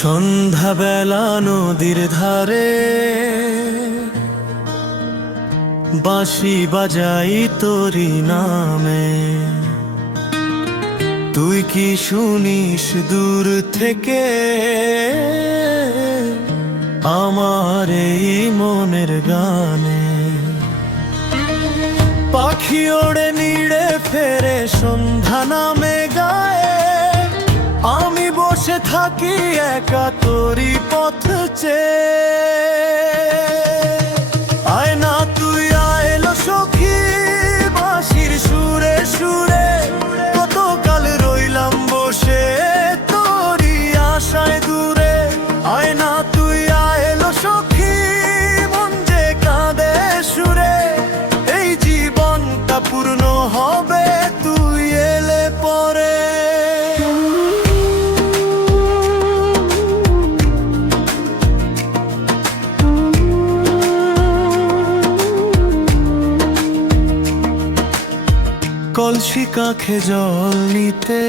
সন্ধ্যাবেলা নদীর ধারে বাঁশি বাজাই তোরি নামে। তুই কি শুনিস দূর থেকে আমার এই মনের গানে? পাখি ওড়ে নিড়ে ফেরে সন্ধ্যা নামে গায়ে, আমি বসে থাকি একা তোরি পথ চেয়ে। আয় না তুই আয় এলো সখী বাঁশির সুরে সুরে, কতকাল রইলাম বসে তোরি আশায় দূরে। আয় না তুই আয় এলো সখী মন যে কাঁদে সুরে, এই জীবনটা পূর্ণ হবে তুই এলে পরে। কলসি কাঁখে জল নিতে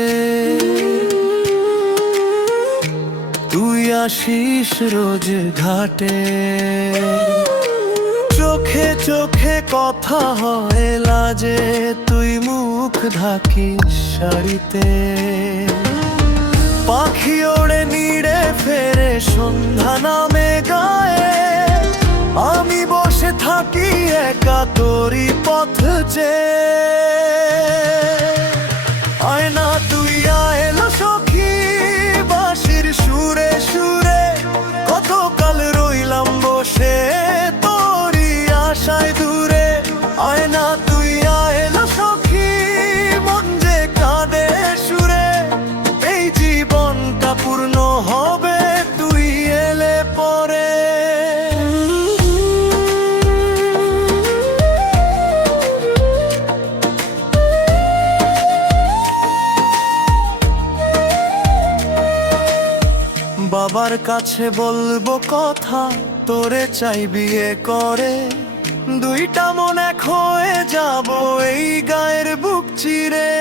তুই আসিস রোজ ঘাটে, চোখে চোখে কথা হয় লাজে, তুই মুখ ঢাকিস শাড়িতে। পাখি ওড়ে নিড়ে ফেরে সন্ধ্যা নামে গায়ে, আমি বসে থাকি একা তোরি পথ চেয়ে। আয় না তুই আয় এলো সখী বাঁশির সুরে সুরে, কতকাল রইলাম বসে তোরি আশায় দূরে। আয় না তুই আয় এলো সখী মন যে কাঁদে সুরে, এই জীবনটা পূর্ণ হবে তুই এলে পরে। বাবার কাছে বলবো কথা তোরে চাই বিয়ে করে, দুইটা মন এক হয়ে যাব এই গায়ের বুক চিরে।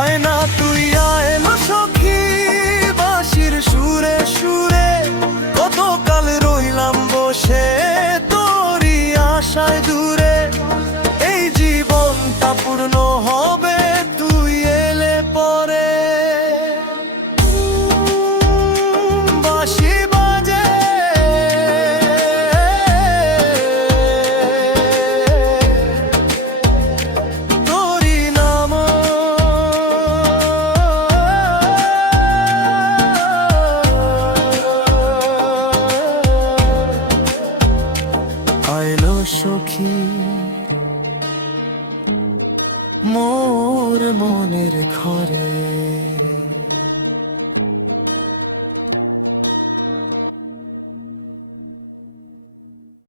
আয় না তুই আয় এলো সখী বাঁশির সুরে সুরে, কতকাল রইলাম বসে তোরি আশায় দূরে, এই জীবনটা পূর্ণ হবে তুই এলে পরে। আইলো সখী মোর মনের ঘরে।